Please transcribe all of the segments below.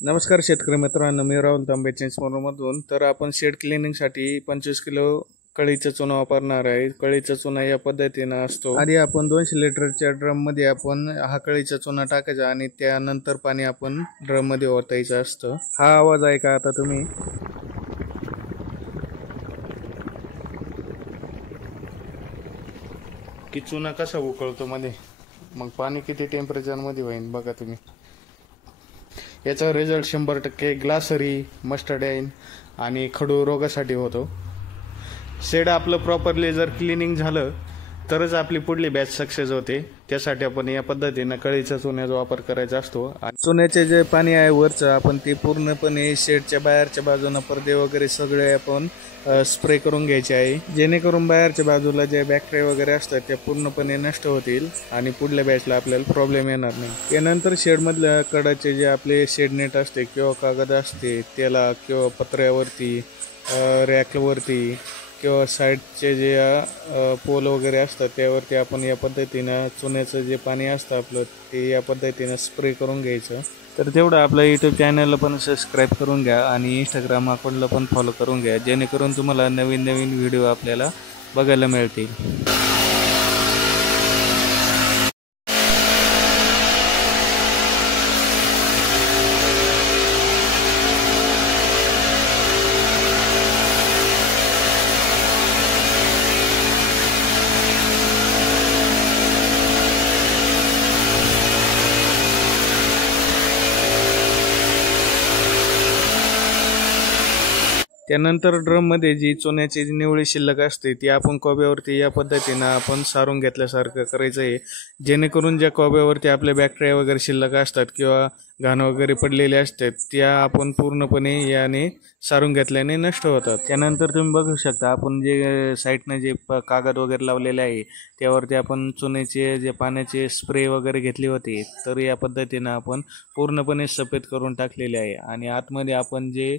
नमस्कार शेतकरी मित्रांनो, मी राहुल तांबे चिंचवडमधून. तर आपण शेड क्लिनिंगसाठी 25 किलो कळीचा चुना वापरणार आहे. कळीचा चुना या पद्धतीनं असतो. आधी आपण 200 लिटरच्या ड्रममध्ये आपण हा कळीचा चुना टाकायचा आणि त्यानंतर पाणी आपण ड्रममध्ये ओतायचं असतं. हा आवाज ऐका आता तुम्ही. की चुना कसा उकळतो मध्ये, मग पाणी किती टेम्परेचरमध्ये होईल बघा तुम्ही. याचा रिझल्ट 100% ग्लासरी, मस्टर्डाइन आणि खडू रोगासाठी होतो. शेड आपलं प्रॉपरली जर क्लिनिंग झालं तरच आपली पुढली बॅच सक्सेस होते. त्यासाठी आपण या पद्धतीनं कळीचा चुन्याचा वापर करायचा असतो. आणि चुन्याचे जे पाणी आहे वरचं, आपण ते पूर्णपणे शेडच्या बाहेरच्या बाजूनं पडदे वगैरे सगळे आपण स्प्रे करून घ्यायचे आहे, जेणेकरून बाहेरच्या बाजूला जे बॅक्टेरिया वगैरे असतात त्या पूर्णपणे नष्ट होतील आणि पुढल्या बॅचला आपल्याला प्रॉब्लेम येणार नाही. त्यानंतर शेडमधल्या कडाचे जे आपले शेड नेट असते किंवा कागद असते त्याला, किंवा पत्र्यावरती, रॅकवरती किंवा साईडचे जे पोल वगैरे असतात त्यावरती आपण या पद्धतीनं चुन्याचं जे पाणी असतं आपलं ते या पद्धतीनं स्प्रे करून घ्यायचं. तर तेवढं आपलं यूट्यूब चॅनलला पण सबस्क्राईब करून घ्या आणि इंस्टाग्राम अकाउंटला पण फॉलो करून घ्या, जेणेकरून तुम्हाला नवीन नवीन व्हिडिओ आपल्याला बघायला मिळतील. त्यानंतर ड्रममध्ये जी चुन्याची निवळी शिल्लक असते ती आपण कोब्यावरती या पद्धतीनं आपण सारून घेतल्यासारखं करायचं आहे, जेणेकरून ज्या कोब्यावरती आपले बॅक्टेरिया वगैरे शिल्लक असतात किंवा घाण वगैरे पडलेले असतात त्या आपण पूर्णपणे याने सारून घेतल्याने नष्ट होतात. त्यानंतर तुम्ही बघू शकता आपण जे साईडनं जे कागद वगैरे लावलेले आहे त्यावरती आपण चुन्याचे जे पाण्याचे स्प्रे वगैरे घेतले होते, तर या पद्धतीनं आपण पूर्णपणे सफेद करून टाकलेले आहे. आणि आतमध्ये आपण जे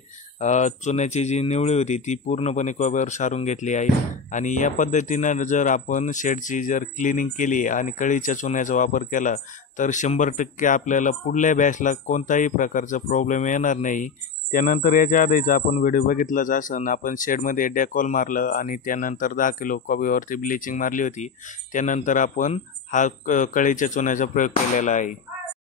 चुन्याची जी निवळी होती ती पूर्णपणे कोब्यावर सारून घेतली आहे. आणि या पद्धतीनं जर आपण शेडची जर क्लिनिंग केली आणि कळीच्या चुन्याचा वापर केला तर 100% आपल्याला पुढल्या बॅचला कोणताही प्रकारचा प्रॉब्लेम येणार नाही. त्यानंतर याच्या आधीचा आपण व्हिडिओ बघितलाच असन, आपण शेडमध्ये डेकॉल मारलं आणि त्यानंतर 10 किलो कोब्यावरती ब्लिचिंग मारली होती. त्यानंतर आपण हा कळीच्या चुन्याचा प्रयोग केलेला आहे.